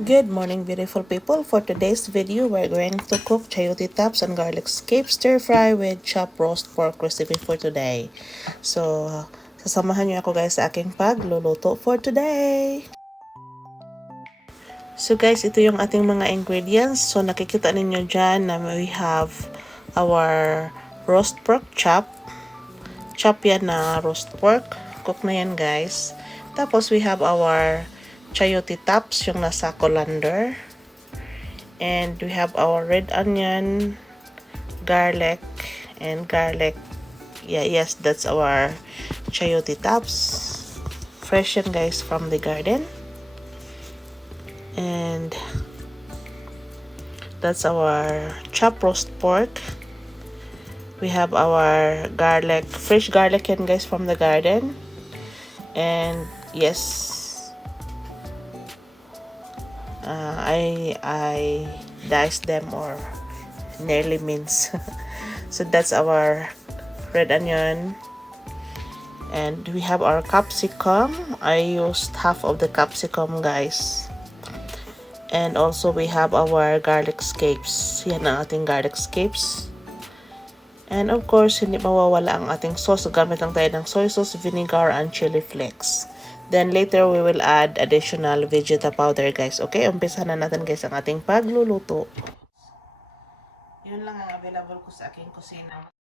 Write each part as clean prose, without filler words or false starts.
Good morning, beautiful people. For today's video, we're going to cook chayote tops and garlic scapes stir fry with chopped roast pork recipe for today. So, sasamahan niyo ako guys sa aking pagluluto for today. So guys, ito yung ating mga ingredients. So nakikita ninyo dyan na we have our roast pork chop. Chop yan na roast pork. Cook na yan guys. Tapos we have our chayote tops, yung nasa colander. And we have our red onion, garlic, and garlic. Yeah, yes, that's our chayote tops. Fresh yan guys from the garden. And that's our chopped roast pork. We have our garlic, fresh garlic yan guys from the garden. And yes, I diced them or nearly mince. So that's our red onion. And we have our capsicum. I used half of the capsicum guys. And also we have our garlic scapes. Yan ang ating garlic scapes. And of course, hindi mawawala ang ating sauce. Gamit lang tayo ng soy sauce, vinegar, and chili flakes. Then later, we will add additional vegeta powder guys. Okay, umpisa na natin guys ang ating pagluluto. Yun lang ang available ko sa aking kusina.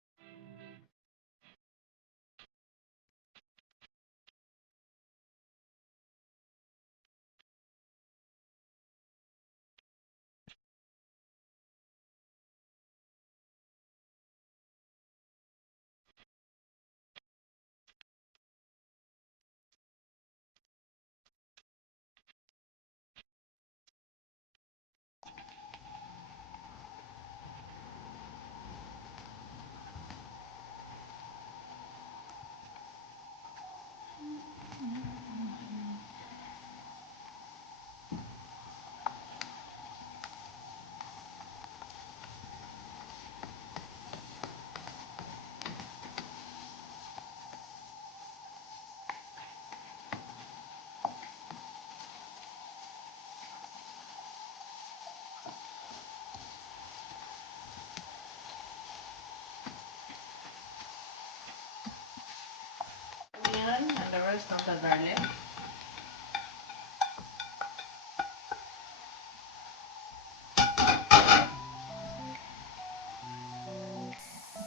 Onion and the rest of the garlic.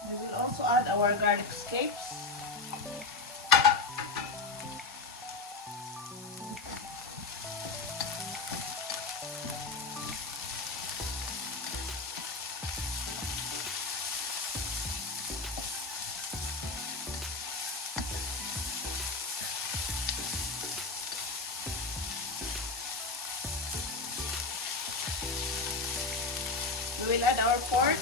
We will also add our garlic scapes. We will add our pork.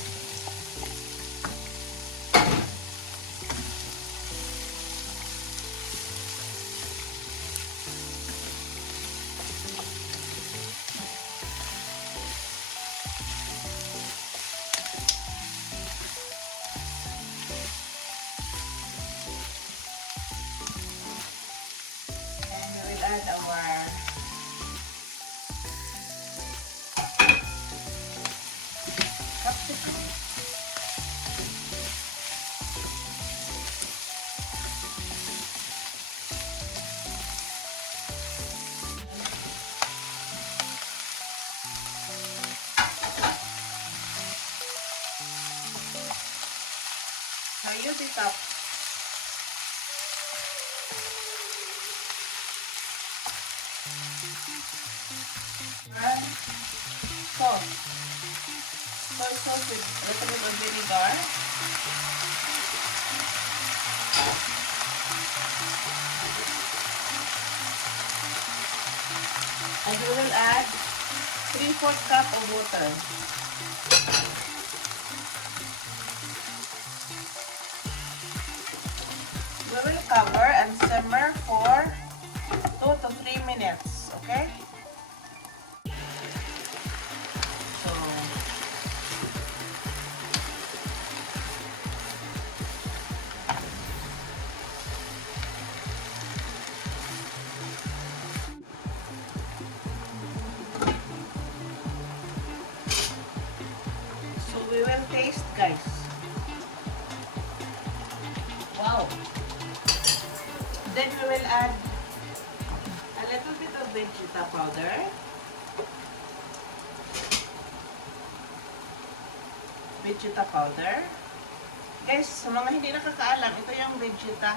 And we will add our capsicum. Chayote tops. And sauce. Soy sauce with a little bit of vinegar. And we will add 3/4 cup of water. We will cover and simmer for 2 to 3 minutes, okay? So, guys. Wow. Then we will add a little bit of vegeta powder. Vegeta powder. Guys, sa mga hindi nakakaalam, ito yung vegeta.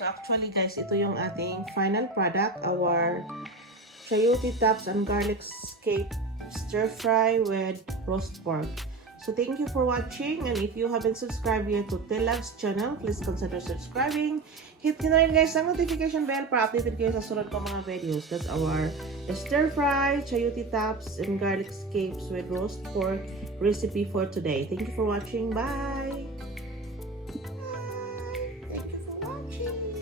So actually guys, ito yung ating final product, our Chayote tops and garlic scape stir fry with roast pork. So thank you for watching, and if you haven't subscribed yet to Telag's channel, please consider subscribing. Hit nyo na rin guys ang notification bell para updated kayo sa sunod ko mga videos. That's our stir fry, Chayote tops and garlic scapes with roast pork recipe for today. Thank you for watching. Bye! Thank you for watching.